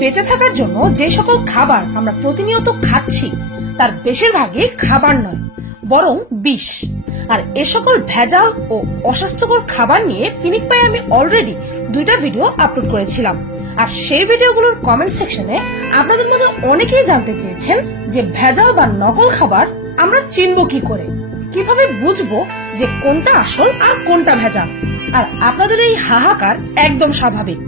বেঁচে থাকার জন্য যে সকল খাবার আমরা প্রতিনিয়ত খাচ্ছি তার বেশিরভাগই খাবার নয়, বরং বিষ। আর এ সকল ভেজাল ও অস্বাস্থ্যকর খাবার নিয়ে পিনিক পাই আমি অলরেডি 2টা ভিডিও আপলোড করেছিলাম। আর সেই ভিডিওগুলোর কমেন্ট সেকশনে আপনাদের মধ্যে অনেকেই জানতে চেয়েছেন যে ভেজাল বা নকল খাবার আমরা চিনব কি করে, কিভাবে বুঝবো যে কোনটা আসল আর কোনটা ভেজাল। আর আপনাদের এই হাহাকার একদম স্বাভাবিক।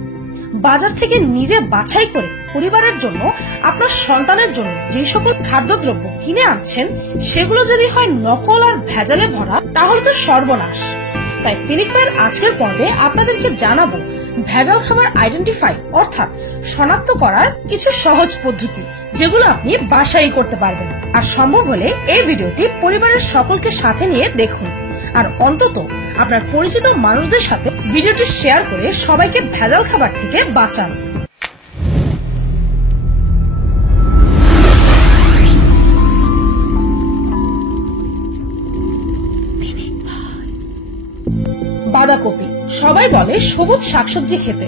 বাজার থেকে নিজে বাছাই করে পরিবারের জন্য, আপনার সন্তানের জন্য যে সকল খাদ্যদ্রব্য কিনে আনছেন সেগুলো যদি হয় নকল আর ভেজালে ভরা, তাহলে তো সর্বনাশ। তাই পিনিক পাইয়ের আজকের পর্বে আপনাদেরকে জানাবো ভেজাল খাবার আইডেন্টিফাই অর্থাৎ শনাক্ত করার কিছু সহজ পদ্ধতি, যেগুলো আপনি বাসায় করতে পারবেন। আর সম্ভব হলে এই ভিডিওটি পরিবারের সকলকে সাথে নিয়ে দেখুন। আর অন্তত আপনার পরিচিত মানুষদের সাথে ভিডিওটি শেয়ার করে সবাইকে ভেজাল খাবার থেকে বাঁচান। বাঁধাকপি সবাই বলে সবুজ শাকসবজি খেতে,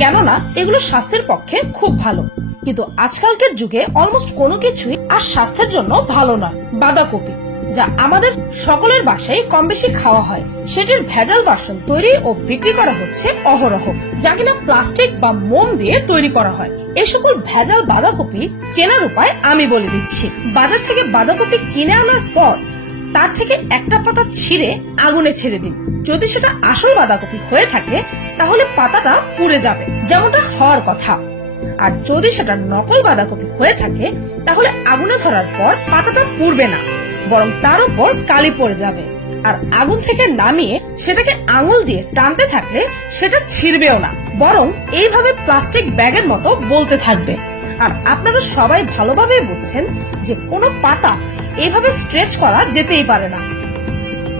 কেননা এগুলো স্বাস্থ্যের পক্ষে খুব ভালো। কিন্তু আজকালকার যুগে অলমোস্ট কোনো কিছুই আর স্বাস্থ্যের জন্য ভালো নয়। বাঁধাকপি যা আমাদের সকলের বাসায় কম বেশি খাওয়া হয়, সেটির ভেজাল ভার্সন তৈরি ও বিক্রি করা হচ্ছে অহরহ, যা কিনা প্লাস্টিক বা মোম দিয়ে তৈরি করা হয়। এই সকল ভেজাল বাঁধাকপি চেনার উপায় আমি বলে দিচ্ছি। বাজার থেকে বাঁধাকপি কিনে আনার পর তার থেকে একটা পাতা ছিঁড়ে আগুনে ছেড়ে দিন। যদি সেটা আসল বাঁধাকপি হয়ে থাকে তাহলে পাতাটা পুড়ে যাবে, যেমনটা হওয়ার কথা। আর যদি সেটা নকল বাঁধাকপি হয়ে থাকে তাহলে আগুনে ধরার পর পাতাটা পুড়বে না, বরং তার উপর কালি পড়ে যাবে। আর আগুন থেকে নামিয়ে সেটাকে আঙুল দিয়ে টানতে থাকলে সেটা ছিঁড়বেও না, বরং এইভাবে প্লাস্টিক ব্যাগের মতো বলতে থাকবে। আর আপনারা সবাই ভালোভাবে বুঝছেন যে কোনো পাতা এইভাবে স্ট্রেচ করা যেতেই পারে না।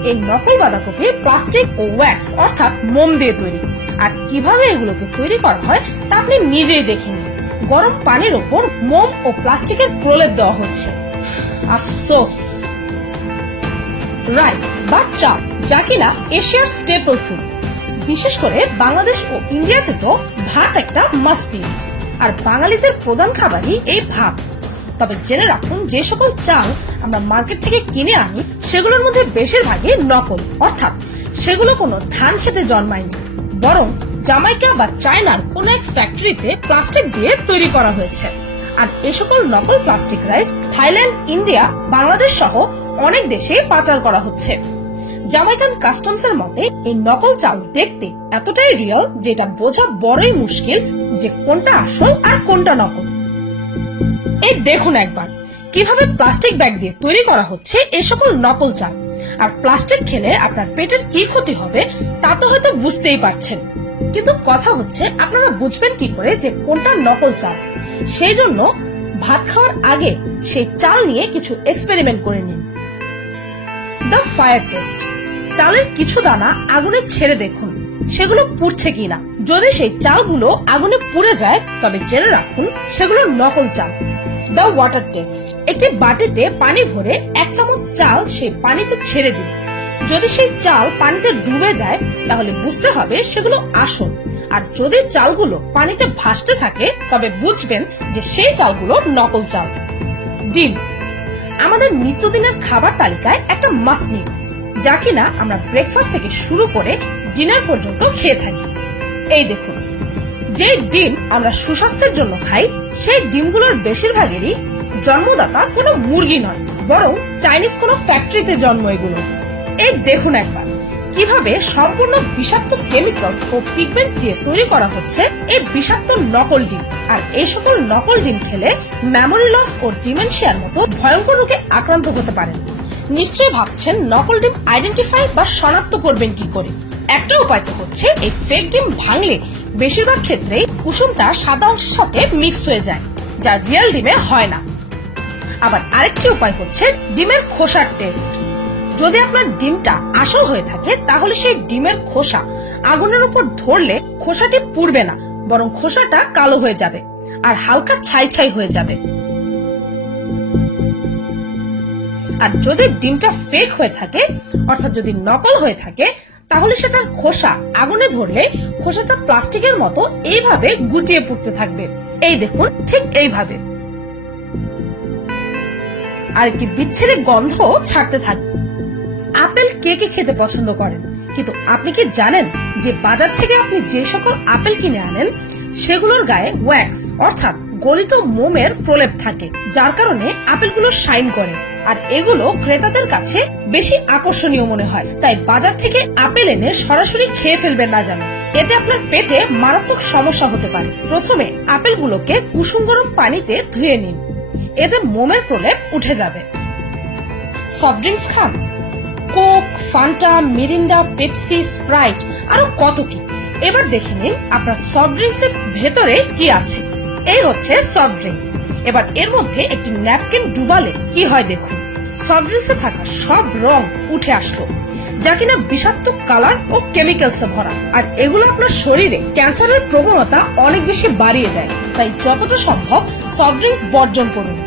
এই নকল বাঁধাকপি প্লাস্টিক ও ওয়্যাক্স অর্থাৎ মোম দিয়ে তৈরি। আর কিভাবে এগুলোকে তৈরি করা হয় তা আপনি নিজেই দেখে নিন। গরম পানির ওপর মোম ও প্লাস্টিকের প্রলেপ দেওয়া হচ্ছে। আফসোস, রাইস বা চাল, যা কিনা এশিয়ার স্টেপল ফুড, বিশেষ করে বাংলাদেশ ও ইন্ডিয়াতে তো ভাত একটা মাস্ট বি। আর বাঙালিদের প্রধান খাবারই এই ভাত। তবে জেনে রাখুন, যে সকল চাল আমরা মার্কেট থেকে কিনে আনি সেগুলোর মধ্যে বেশিরভাগই নকল, অর্থাৎ সেগুলো কোনো ধান খেতে জন্মায়নি, বরং জামাইকা বা চায়নার কোন এক ফ্যাক্টরিতে প্লাস্টিক দিয়ে তৈরি করা হয়েছে। আর এ সকল নকল plastic rice Thailand, India, Bangladesh সহ অনেক দেশে পাচার করা হচ্ছে। জামাইকান কাস্টমসের মতে এই নকল চাল দেখতে এতটাই রিয়েল যে এটা বোঝা বড়ই মুশকিল যে কোনটা আসল আর কোনটা নকল। এই দেখুন একবার কিভাবে প্লাস্টিক ব্যাগ দিয়ে তৈরি করা হচ্ছে এ সকল নকল চাল। আর প্লাস্টিক খেলে আপনার পেটের কি ক্ষতি হবে তা তো হয়তো বুঝতেই পারছেন, কিন্তু কথা হচ্ছে আপনারা বুঝবেন কি করে যে কোনটা নকল চাল। সেই জন্য ভাত খাওয়ার আগে সেই চাল নিয়ে কিছু এক্সপেরিমেন্ট করে নিন। The fire test. চালের কিছু দানা আগুনে ছেড়ে দেখুন সেগুলো পুড়ছে কিনা। যদি সেই চালগুলো আগুনে পুড়ে যায় তবে জেনে রাখুন সেগুলো নকল চাল। The water test. একটি বাটিতে পানি ভরে 1 চামচ চাল সেই পানিতে ছেড়ে দিন। যদি সেই চাল পানিতে ডুবে যায় তাহলে বুঝতে হবে সেগুলো আসল। আর যদি চালগুলো পানিতে ভাসতে থাকে তবে বুঝবেন যে সেই চালগুলো নকল চাল। ডিম আমাদের নিত্যদিনের খাবার তালিকায় একটা মাস্ট নিড, যা কিনা আমরা ব্রেকফাস্ট থেকে শুরু করে ডিনার পর্যন্ত খেয়ে থাকি। এই দেখুন, যে ডিম আমরা সুস্বাস্থ্যের জন্য খাই সেই ডিমগুলোর বেশিরভাগেরই জন্মদাতা কোনো মুরগি নয়, বরং চাইনিজ কোনো ফ্যাক্টরিতে জন্ম এগুলো। এই দেখুন একবার কিভাবে সম্পূর্ণ বিষাক্ত কেমিক্যালস ও পিগমেন্টস দিয়ে তৈরি করা হচ্ছে এই বিষাক্ত নকল ডিম। আর এই সকল নকল ডিম খেলে মেমোরি লস ও ডিমেনশিয়ার মতো ভয়ঙ্কর রোগে আক্রান্ত হতে পারেন। নিশ্চয়ই ভাবছেন নকল ডিম আইডেন্টিফাই বা শনাক্ত করবেন কি করে। একটা উপায় তো হচ্ছে এই ফেক ডিম ভাঙলে বেশিরভাগ ক্ষেত্রেই কুসুমটা সাদা অংশের সাথে মিক্স হয়ে যায়, যা রিয়েল ডিমে হয় না। আবার আরেকটি উপায় হচ্ছে ডিমের খোসার টেস্ট। যদি আপনার ডিমটা আসল হয়ে থাকে তাহলে সেই ডিমের খোসা আগুনের উপর ধরলে খোসাটি পুড়বে না, বরং খোসাটা কালো হয়ে যাবে আর হালকা ছাই ছাই হয়ে যাবে। আর যদি ডিমটা ফেক হয়ে থাকে, অর্থাৎ যদি নকল হয়ে থাকে, তাহলে সেটার খোসা আগুনে ধরলে খোসাটা প্লাস্টিকের মতো এইভাবে গুটিয়ে পড়তে থাকবে। এই দেখুন, ঠিক এইভাবে। আর একটি বিচ্ছিরি গন্ধ ছাড়তে থাকবে। আপেল কে কে খেতে পছন্দ করেন, কিন্তু আপনি কি জানেন যে বাজার থেকে আপনি যে সকল আপেল কিনে আনেন সেগুলোর গায়ে ওয়্যাক্স অর্থাৎ গলিত মোমের প্রলেপ থাকে, যার কারণে আপেলগুলো শাইন করে। আর এগুলো ক্রেতাদের কাছে বেশি আকর্ষণীয় মনে হয়। তাই বাজার থেকে আপেল এনে সরাসরি খেয়ে ফেলবেন না জানেন, এতে আপনার পেটে মারাত্মক সমস্যা হতে পারে। প্রথমে আপেলগুলোকে কুসুম গরম পানিতে ধুয়ে নিন, এতে মোমের প্রলেপ উঠে যাবে। সফট ড্রিঙ্কস খান, Coke, Fanta, Mirinda, Pepsi, Sprite, আরো কত কি। এবার দেখে নিন আপনার সফট ড্রিঙ্কস এর ভেতরে কি আছে। এই হচ্ছে সফট ড্রিঙ্কস। এবার এর মধ্যে একটি ন্যাপকিন ডুবালে কি হয় দেখুন। সফট ড্রিঙ্কসে থাকা সব রং উঠে আসলো, যা কিনা বিষাক্ত কালার ও কেমিক্যালসে ভরা। আর এগুলো আপনার শরীরে ক্যান্সারের প্রবণতা অনেক বেশি বাড়িয়ে দেয়। তাই যতটা সম্ভব সফট ড্রিঙ্কস বর্জন করুন।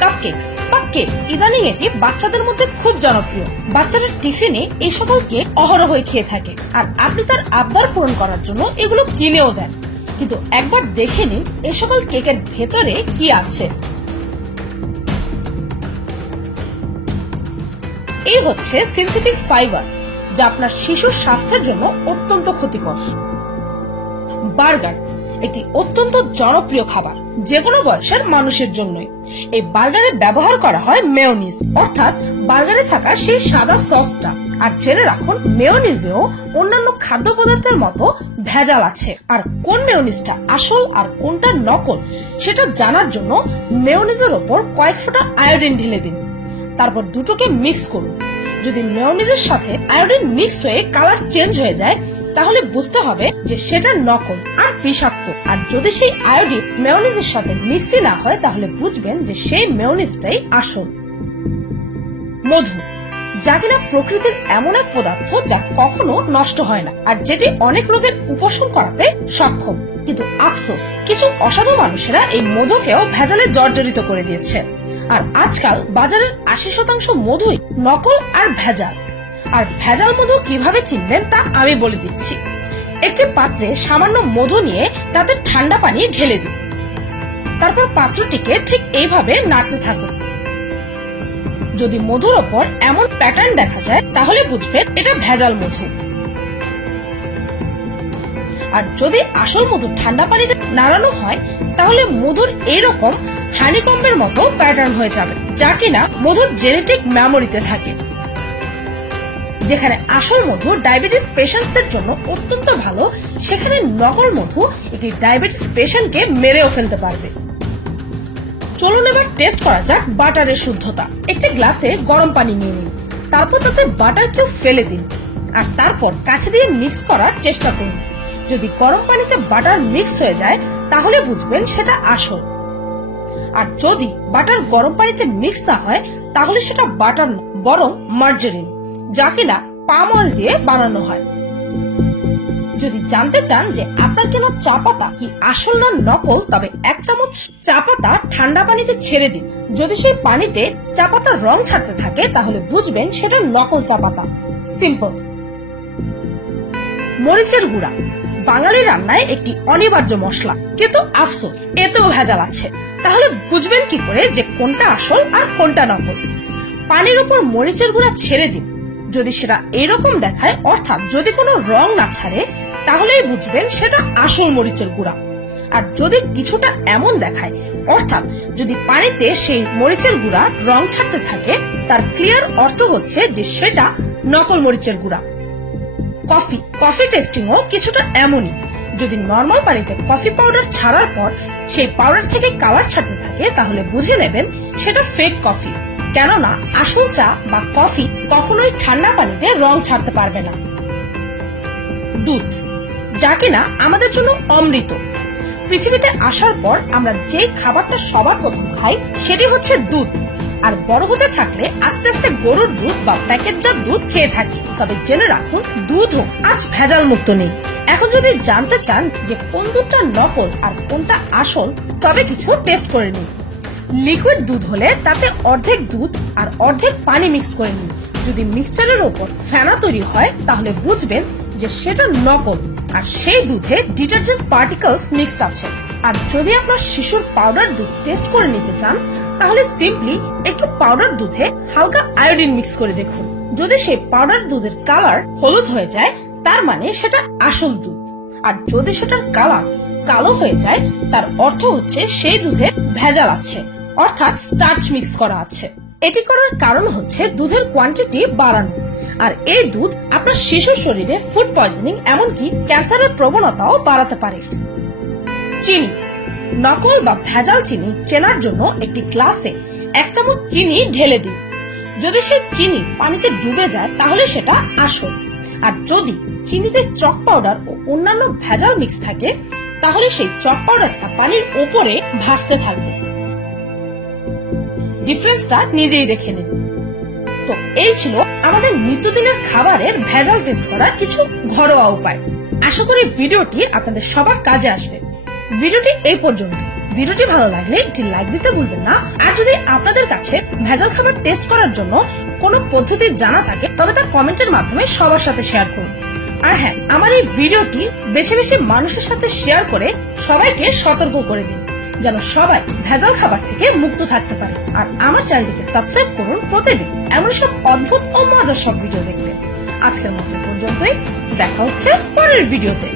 কাপকেকস বা কেক, ইদানিং এটি বাচ্চাদের মধ্যে খুব জনপ্রিয়। বাচ্চারা টিফিনে এই সকল কেক অহরহই খেয়ে থাকে, আর আপনি তার আবদার পূরণ করার জন্য এগুলো কিনেও দেন। কিন্তু একবার দেখে নিন এই সকল কেকের ভেতরে কি আছে। এই হচ্ছে সিনথেটিক ফাইবার, যা আপনার শিশুর স্বাস্থ্যের জন্য অত্যন্ত ক্ষতিকর। বার্গার একটি অত্যন্ত জনপ্রিয় খাবার, যে কোনো বয়সের মানুষের জন্যই। এই বার্গারে ব্যবহার করা হয় মেয়োনিজ, অর্থাৎ বার্গারে থাকা সেই সাদা সসটা। আর জেনে রাখুন, মেয়োনিজেও অন্যান্য খাদ্য পদার্থের মতো ভেজাল আছে। আর কোন মেয়োনিজটা আসল আর কোনটা নকল সেটা জানার জন্য মেয়োনিজের ওপর কয়েক ফোঁটা আয়োডিন ঢেলে দিন, তারপর দুটোকে মিক্স করুন। যদি মেয়োনিজের সাথে আয়োডিন মিক্স হয়ে কালার চেঞ্জ হয়ে যায়, তাহলে বুঝতে হবে যে সেটা নকল আর বিষাক্ত। আর যদি সেই আয়োডিন মেয়োনিজের সাথে মিক্সই না হয়, তাহলে বুঝবেন যে সেই মেয়োনিজটাই আসল। মধু, যা কিনা প্রকৃতির এমন এক পদার্থ যা কখনো নষ্ট হয় না, আর যেটি অনেক রোগের উপশম করাতে সক্ষম। কিন্তু আফসোস, কিছু অসাধু মানুষেরা এই মধুকেও ভেজালে জর্জরিত করে দিয়েছে। আর আজকাল বাজারের 80% মধুই নকল আর ভেজাল। আর ভেজাল মধু কিভাবে চিনবেন তা আমি বলে দিচ্ছি। একটি পাত্রে সামান্য মধু নিয়ে তাতে ঠান্ডা পানি ঢেলে দিন, তারপর পাত্রটিকে ঠিক এইভাবে নাড়তে থাকুন। যদি মধুর ওপর এমন প্যাটার্ন দেখা যায়, তাহলে বুঝবেন এটা ভেজাল মধু। আর যদি আসল মধু ঠান্ডা পানিতে নাড়ানো হয়, তাহলে মধুর এইরকম হানিকম্বের মতো প্যাটার্ন হয়ে যাবে, যা কিনা মধুর জেনেটিক মেমোরিতে থাকে। যেখানে আসল মধু ডায়াবেটিস পেশেন্টদের জন্য অত্যন্ত ভালো, সেখানে নকল মধু এটি ডায়াবেটিস পেশেন্টকে মেরেও ফেলতে পারবে। চলুন এবার টেস্ট করা যাক বাটারের শুদ্ধতা। একটি গ্লাসে গরম পানি নিয়ে নিন, তারপর তাতে বাটার কিউব ফেলে দিন, আর তারপর কাঠি দিয়ে মিক্স করার চেষ্টা করুন। যদি গরম পানিতে বাটার মিক্স হয়ে যায়, তাহলে বুঝবেন সেটা আসল। আর যদি বাটার গরম পানিতে মিক্স না হয়, তাহলে সেটা বাটার নয়, বরং মার্জারিন, যা কিনা পাম অয়েল দিয়ে বানানো হয়। যদি জানতে চান যে আপনার কেনা চা পাতা কি আসল না নকল, তবে 1 চামচ চা পাতা ঠান্ডা পানিতে ছেড়ে দিন। যদি সেই পানিতে চা পাতার রং ছাড়তে থাকে, তাহলে বুঝবেন সেটা নকল চা পাতা। সিম্পল। মরিচের গুঁড়া বাঙালি রান্নায় একটি অনিবার্য মশলা, কিন্তু আফসোস এতেও ভেজাল আছে। তাহলে বুঝবেন কি করে যে কোনটা আসল আর কোনটা নকল? পানির উপর মরিচের গুঁড়া ছেড়ে দিন। যদি সেটা এরকম দেখায়, অর্থাৎ যদি কোনো রং না ছাড়ে, তাহলেই বুঝবেন সেটা আসল মরিচের গুঁড়া। আর যদি কিছুটা এমন দেখায়, অর্থাৎ যদি পানিতে সেই মরিচের গুঁড়া রং ছাড়তে থাকে, তার ক্লিয়ার অর্থ হচ্ছে যে সেটা নকল মরিচের গুঁড়া। কফি টেস্টিংও কিছুটা এমনই। যদি নর্মাল পানিতে কফি পাউডার ছাড়ার পর সেই পাউডার থেকে কালার ছাড়তে থাকে, তাহলে বুঝে নেবেন সেটা ফেক কফি। কেননা আসল চা বা কফি কখনোই ঠান্ডা পানিতে রং ছাড়তে পারবে না। দুধ, যা কিনা আমাদের জন্য অমৃত। পৃথিবীতে আসার পর আমরা যে খাবারটা সবার প্রথম খাই, সেটি হচ্ছে দুধ। আর বড় হতে থাকলে আস্তে আস্তে গরুর দুধ বা প্যাকেটজাত দুধ খেয়ে থাকি। তবে জেনে রাখুন, দুধও আজ ভেজাল মুক্ত নেই। এখন যদি জানতে চান যে কোন দুধটা নকল আর কোনটা আসল, তবে কিছু টেস্ট করে নিন। লিকুইড দুধ হলে তাতে অর্ধেক দুধ আর অর্ধেক পানি মিক্স করে নিন, যদি মিক্সচারের ওপর ফেনা তৈরি হয় তাহলে বুঝবেন যে সেটা নকল আর সেই দুধে ডিটারজেন্ট পার্টিকেলস মিক্স আছে। আর যদি আপনার শিশুর পাউডার দুধ টেস্ট করে নিতে চান তাহলে সিম্পলি একটু পাউডার দুধে হালকা আয়োডিন মিক্স করে দেখুন। যদি সেই পাউডার দুধের কালার হলুদ হয়ে যায় তার মানে সেটা আসল দুধ, আর যদি সেটার কালার কালো হয়ে যায় তার অর্থ হচ্ছে সেই দুধে ভেজাল আছে, অর্থাৎ স্টার্চ মিক্স করা আছে। এটি করার কারণ হচ্ছে দুধের কোয়ান্টিটি বাড়ানো, আর এই দুধ আপনার শিশুর শরীরে ফুড পয়জনিং এমনকি ক্যান্সারের প্রবণতাও বাড়াতে পারে। চিনি, নকল বা ভেজাল চিনি চেনার জন্য একটি গ্লাসে 1 চামচ চিনি ঢেলে দিন। যদি সেই চিনি পানিতে ডুবে যায় তাহলে সেটা আসল, আর যদি চিনিতে চক পাউডার ও অন্যান্য ভেজাল মিক্স থাকে তাহলে সেই চক পাউডারটা পানির উপরে ভাসতে থাকবে। ডিফারেন্সটা নিজেই দেখে নিন। তো এই ছিল আমাদের নিত্যদিনের খাবারের ভেজাল টেস্ট করার কিছু ঘরোয়া উপায়। আশা করি ভিডিওটি আপনাদের সবার কাজে আসবে। ভিডিওটি এই পর্যন্ত। ভিডিওটি ভালো লাগলে একটি লাইক দিতে ভুলবেন না। আর যদি আপনাদের কাছে ভেজাল খাবার টেস্ট করার জন্য কোনো পদ্ধতি জানা থাকে তবে তা কমেন্টের মাধ্যমে সবার সাথে শেয়ার করুন। আর হ্যাঁ, আমার এই ভিডিওটি বেশি বেশি মানুষের সাথে শেয়ার করে সবাইকে সতর্ক করে দিন যেন সবাই ভেজাল খাবার থেকে মুক্ত থাকতে পারে। আর আমার চ্যানেলটিকে সাবস্ক্রাইব করুন প্রতিদিন এমন সব অদ্ভুত ও মজার সব ভিডিও দেখতে। আজকের মতো পর্যন্তই, দেখা হচ্ছে পরের ভিডিওতে।